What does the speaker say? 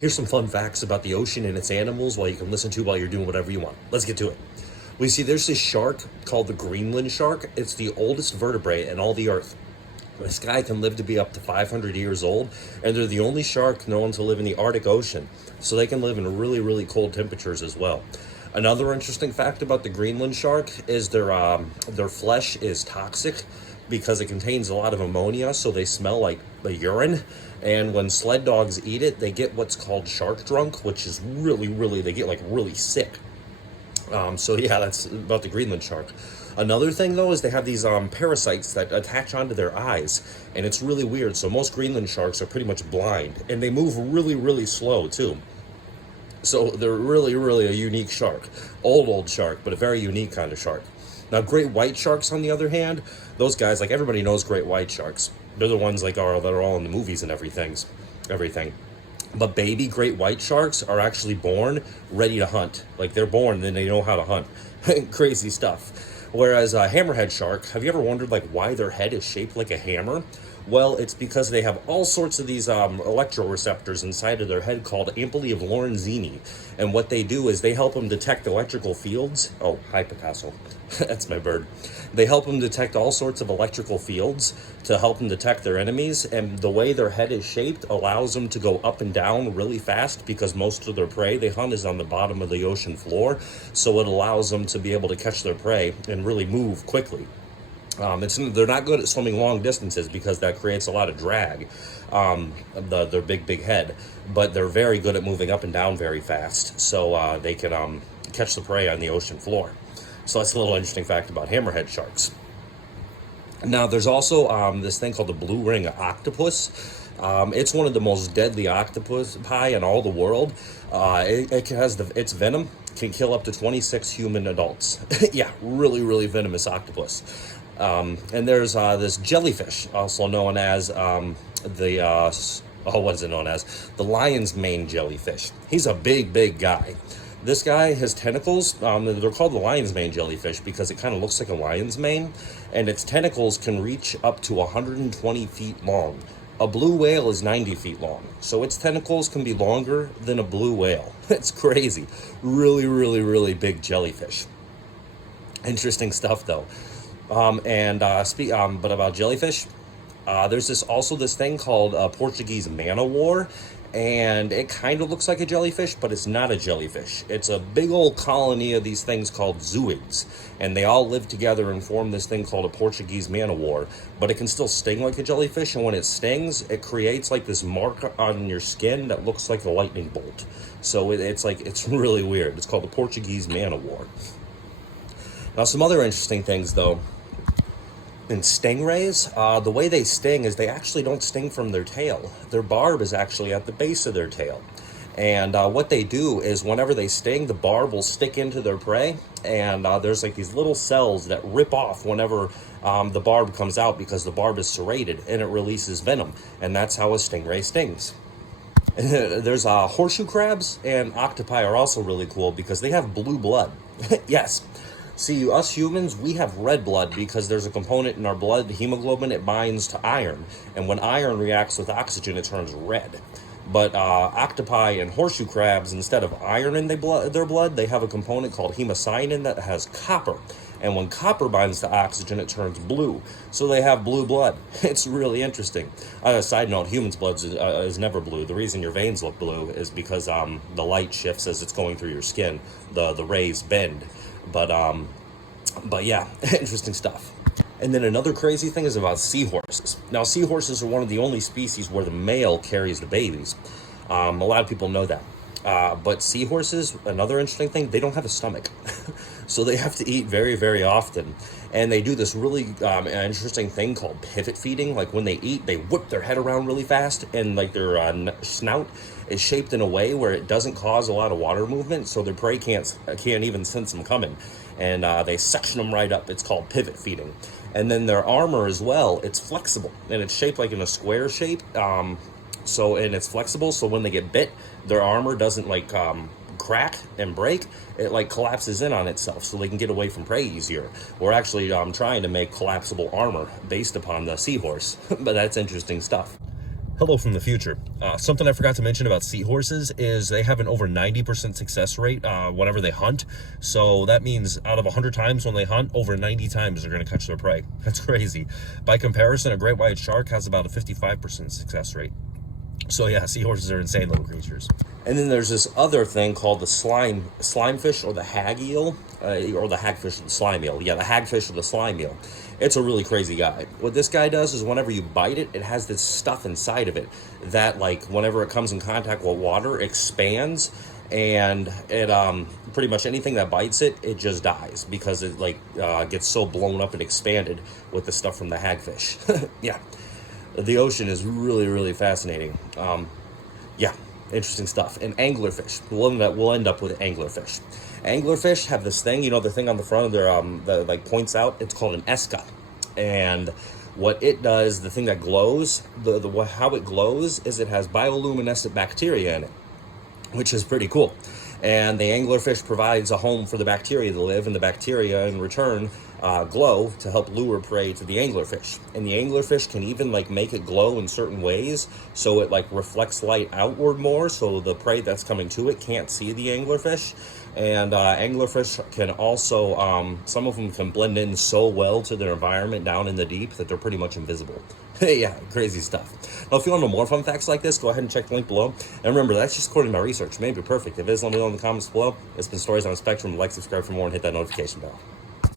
Here's some fun facts about the ocean and its animals while you can listen to while you're doing whatever you want. Let's get to it. We see there's this shark called the Greenland shark. It's the oldest vertebrate in all the earth. This guy can live to be up to 500 years old, and they're the only shark known to live in the Arctic Ocean, so they can live in really, really cold temperatures as well. Another interesting fact about the Greenland shark is their flesh is toxic because it contains a lot of ammonia, so they smell like the urine. And when sled dogs eat it, they get what's called shark drunk, which is really, they get like really sick. So yeah, that's about the Greenland shark. Another thing though is they have these parasites that attach onto their eyes, and it's really weird. So most Greenland sharks are pretty much blind, and they move really slow too. So they're really a unique shark. Old shark, but a very unique kind of shark. Now, great white sharks, on the other hand, those guys, like everybody knows great white sharks. They're the ones that are all in the movies and everything. But baby great white sharks are actually born ready to hunt. Like they're born and then they know how to hunt. Crazy stuff. Whereas a hammerhead shark, have you ever wondered like why their head is shaped like a hammer? Well, it's because they have all sorts of these electroreceptors inside of their head called ampullae of Lorenzini. And what they do is they help them detect electrical fields. Oh, hi, Picasso. That's my bird. They help them detect all sorts of electrical fields to help them detect their enemies. And the way their head is shaped allows them to go up and down really fast because most of their prey they hunt is on the bottom of the ocean floor. So it allows them to be able to catch their prey and really move quickly. They're not good at swimming long distances because that creates a lot of drag, their big head, but they're very good at moving up and down very fast, so they can catch the prey on the ocean floor. So that's a little interesting fact about hammerhead sharks. Now, there's also this thing called the blue ring octopus. It's one of the most deadly octopi in all the world. Its venom can kill up to 26 human adults. Yeah, really venomous octopus. And there's this jellyfish, also known as what is it known as? The lion's mane jellyfish. He's a big guy. This guy has tentacles. They're called the lion's mane jellyfish because it kind of looks like a lion's mane, and its tentacles can reach up to 120 feet long. A blue whale is 90 feet long, so its tentacles can be longer than a blue whale. It's crazy. Really big jellyfish. Interesting stuff though. But about jellyfish, there's this thing called Portuguese man-o'-war, and it kind of looks like a jellyfish, but it's not a jellyfish. It's a big old colony of these things called zooids, and they all live together and form this thing called a Portuguese man-o'-war, but it can still sting like a jellyfish, and when it stings, it creates like this mark on your skin that looks like a lightning bolt. So it's really weird. It's called the Portuguese man-o'-war. Now, some other interesting things, though. In stingrays, the way they sting is they actually don't sting from their tail. Their barb is actually at the base of their tail. And what they do is whenever they sting, the barb will stick into their prey. And there's like these little cells that rip off whenever the barb comes out because the barb is serrated and it releases venom. And that's how a stingray stings. There's horseshoe crabs and octopi are also really cool because they have blue blood. Yes. See, us humans, we have red blood because there's a component in our blood, the hemoglobin, it binds to iron. And when iron reacts with oxygen, it turns red. But octopi and horseshoe crabs, instead of iron in their blood, they have a component called hemocyanin that has copper. And when copper binds to oxygen, it turns blue. So they have blue blood. It's really interesting. Side note, humans' blood is never blue. The reason your veins look blue is because the light shifts as it's going through your skin. The rays bend. But yeah, interesting stuff. And then another crazy thing is about seahorses. Now, seahorses are one of the only species where the male carries the babies. A lot of people know that. But seahorses, another interesting thing, they don't have a stomach. So they have to eat very often. And they do this really interesting thing called pivot feeding. Like when they eat, they whip their head around really fast, and like their snout is shaped in a way where it doesn't cause a lot of water movement, so their prey can't even sense them coming. And they suction them right up. It's called pivot feeding. And then their armor as well, it's flexible, and it's shaped like in a square shape. And it's flexible, so when they get bit, their armor doesn't like crack and break. It like collapses in on itself so they can get away from prey easier. We're actually trying to make collapsible armor based upon the seahorse, but that's interesting stuff. Hello from the future. Something I forgot to mention about seahorses is they have an over 90% success rate whenever they hunt. So that means out of 100 times when they hunt, over 90 times they're going to catch their prey. That's crazy. By comparison, a great white shark has about a 55% success rate. So yeah, seahorses are insane little creatures. And then there's this other thing called the slime fish, or the hag eel, or the hagfish or the slime eel. Yeah, the hagfish or the slime eel. It's a really crazy guy. What this guy does is whenever you bite it, it has this stuff inside of it that, like, whenever it comes in contact with water, expands, and it pretty much anything that bites it, it just dies because it gets so blown up and expanded with the stuff from the hagfish. Yeah. The ocean is really, really fascinating. Yeah, interesting stuff. And anglerfish. We'll end up with anglerfish. Anglerfish have this thing, the thing on the front of their that like points out. It's called an esca, and what it does, the thing that glows, how it glows is it has bioluminescent bacteria in it, which is pretty cool. And the anglerfish provides a home for the bacteria to live, and the bacteria in return glow to help lure prey to the anglerfish. And the anglerfish can even make it glow in certain ways, so it reflects light outward more, so the prey that's coming to it can't see the anglerfish. And anglerfish can also, some of them can blend in so well to their environment down in the deep that they're pretty much invisible. Yeah, crazy stuff. Now, if you want to know more fun facts like this, go ahead and check the link below. And remember, that's just according to my research. It may be perfect. If it is, let me know in the comments below. It's been Stories on a Spectrum. Like, subscribe for more, and hit that notification bell.